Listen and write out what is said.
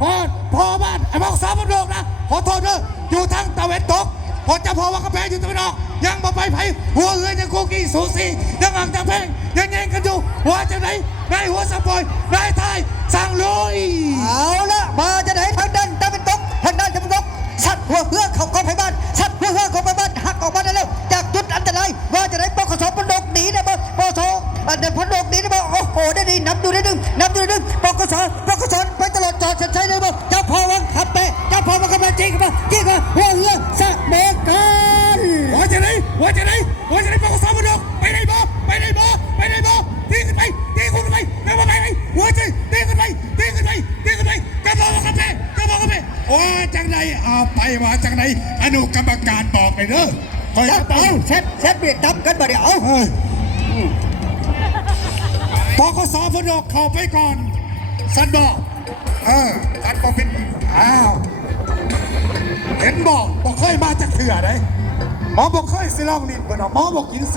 พอพอบ้านไอ้บอกสาวมันโลกนะขอโทษเด้ออยู่ทางตะเวนตกพอจะพอว่ากระแพงอยู่ตะวันออกยังบ่ไปไผหัวเอือยังกูกี้สูสียังอ่างจังแพงยังแย่งกันอยู่หัวจะไหนนายหัวสะปอยนายทายสั่งลุยเอาละมาจะไหนทางด้านตะวันตกทางด้านตะวันตกสัตว์หัวเพื่อเขากองไฟบ้านสัตว์หัวเพื่อของไฟบ้านหักออกมาได้แล้วจากจุดอันตรายว่าจะไหนปกสพนกหนีนะบ่ปกสอันเดนพนกหนีนะบ่โอ้โหได้ดีนับดูได้ดึงนับดูได้ดึงปกสปกสไป ตลอดจอดชัดชัยเลยบ่เจ้าพ่อวังขับไปเจ้าพ่อวังขับไปจริงกับจริงกับหัวเรือสะเบกันหัวจะไหนหัวจะไหนหัวจะไหนปกสมันโลกไปไหนบ่ไปไหนบ่ไปไหนบ่ตีขึ้นไปตีขึ้นไปไม่ว่าไปไหนหัวใจตีขึ้นไปตีขึ้นไปตีขึ้นไปกระบอกกระแพงกระบอกกระแพงว่าจังไหนเอาไปว่าจังไหนอนุกรรมการบอกเลยเด้อคอยจับไปเอาเซ็ตเซ็ตเบียดจับกันบ่เดี๋ยวเอาเออปกสพนกเข้าไปก่อนสันบอก เออการปอกเป็นอ้าวเห็นบอกบอกเคยมาจากเถื่อไหนหมอบอกเคยสิลองนิดบ่เนาะหมอบอกกินสิลอง